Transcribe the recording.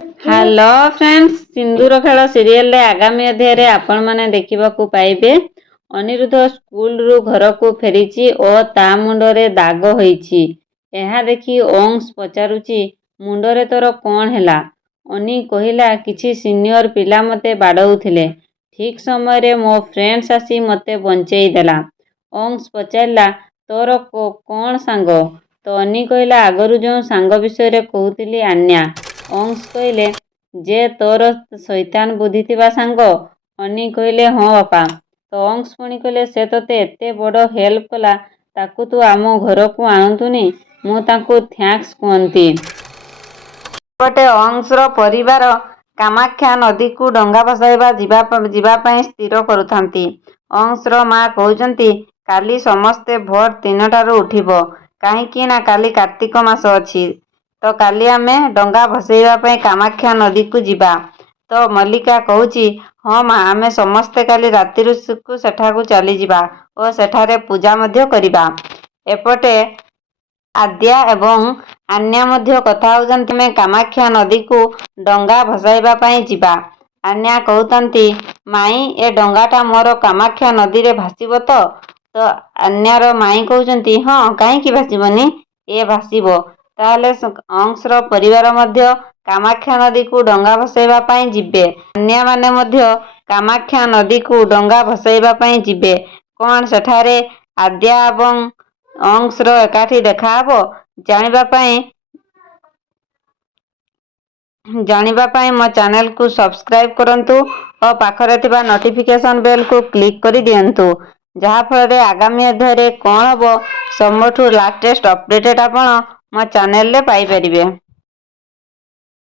Hello friends, ସିନ୍ଦୁର ଖେଳ ସିରିଏଲରେ ଆଗାମୀ ଅଧ୍ୟାୟରେ ଆପଣମାନେ ଦେଖିବାକୁ ପାଇବେ ଅନିରୁଦ୍ଧ ସ୍କୁଲରୁ ଘରକୁ ଫେରିଛି ଓ ତା ମୁଣ୍ଡରେ ଦାଗ ହୋଇଛି। ଏହା ଦେଖି ଅଂଶ ପଚାରୁଛି, ମୁଣ୍ଡରେ ତୋର କ'ଣ ହେଲା? ଅନୀ କହିଲା, କିଛି ସିନିୟର ପିଲା ମୋତେ ବାଡ଼ଉଥିଲେ। ଠିକ୍ ସମୟରେ ମୋ ଫ୍ରେଣ୍ଡସ୍ ଆସି ମୋତେ ବଞ୍ଚେଇ ଦେଲା। ଅଂଶ ପଚାରିଲା, ତୋର କ'ଣ ସାଙ୍ଗ? ତ ଅନୀ କହିଲା, ଆଗରୁ ଯେଉଁ ସାଙ୍ଗ ବିଷୟରେ କହୁଥିଲି ଆନ୍ୟା। ଅଂଶ କହିଲେ, ଯେ ତୋର ଶୈତାନ ବୁଦ୍ଧି ଥିବା ସାଙ୍ଗ? ଅନୀ କହିଲେ, ହଁ ବାପା। ତ ଅଂଶ ପୁଣି କହିଲେ, ସେ ତୋତେ ଏତେ ବଡ଼ ହେଲ୍ପ କଲା, ତାକୁ ତୁ ଆମ ଘରକୁ ଆଣନ୍ତୁନି? ମୁଁ ତାଙ୍କୁ ଥ୍ୟାଙ୍କ୍ସ କୁହନ୍ତି। ଏପଟେ ଅଂଶର ପରିବାର କାମାକ୍ଷା ନଦୀକୁ ଡଙ୍ଗା ଭସାଇବା ଯିବା ପାଇଁ ସ୍ଥିର କରୁଥାନ୍ତି। ଅଂଶର ମା କହୁଛନ୍ତି, କାଲି ସମସ୍ତେ ଭୋର 3ଟାରୁ ଉଠିବ, କାହିଁକି ନା କାଲି କାର୍ତ୍ତିକ ମାସ ଅଛି। ତ କାଲି ଆମେ ଡଙ୍ଗା ଭସେଇବା ପାଇଁ କାମାକ୍ଷା ନଦୀକୁ ଯିବା। ତ ମଲ୍ଲିକା କହୁଛି, ହଁ ମା, ଆମେ ସମସ୍ତେ କାଲି ରାତିରୁ ସେଠାକୁ ଚାଲିଯିବା ଓ ସେଠାରେ ପୂଜା ମଧ୍ୟ କରିବା। ଏପଟେ ଆଦ୍ୟା ଏବଂ ଆନ୍ୟା ମଧ୍ୟ କଥା ହେଉଛନ୍ତି, ଆମେ କାମାକ୍ଷା ନଦୀକୁ ଡଙ୍ଗା ଭସାଇବା ପାଇଁ ଯିବା। ଆନ୍ୟା କହୁଥାନ୍ତି, ମାଇଁ, ଏ ଡଙ୍ଗାଟା ମୋର କାମାକ୍ଷା ନଦୀରେ ଭାସିବ ତ? ତ ଆନ୍ୟାର ମାଇଁ କହୁଛନ୍ତି, ହଁ, କାହିଁକି ଭାସିବନି? ଏ ଭାସିବ। ତାହେଲେ ଅଂଶର ପରିବାର ମଧ୍ୟ କାମାକ୍ଷା ନଦୀକୁ ଡଙ୍ଗା ଭସାଇବା ପାଇଁ ଯିବେ। ଆନ୍ୟାମାନେ ମଧ୍ୟ କାମାକ୍ଷା ନଦୀକୁ ଡଙ୍ଗା ଭସାଇବା ପାଇଁ ଯିବେ। କ'ଣ ସେଠାରେ ଆଦ୍ୟା ଏବଂ ଅଂଶର ଏକାଠି ଦେଖାହେବ? ଜାଣିବା ପାଇଁ ମୋ ଚ୍ୟାନେଲକୁ ସବସ୍କ୍ରାଇବ୍ କରନ୍ତୁ ଓ ପାଖରେ ଥିବା ନୋଟିଫିକେସନ୍ ବେଲକୁ କ୍ଲିକ୍ କରି ଦିଅନ୍ତୁ, ଯାହାଫଳରେ ଆଗାମୀ ଅଧ୍ୟାୟରେ କ'ଣ ହେବ ସବୁଠୁ ଲାଟେଷ୍ଟ ଅପଡେଟ୍ ଆପଣ ମୋ ଚ୍ୟାନେଲରେ ପାଇପାରିବେ।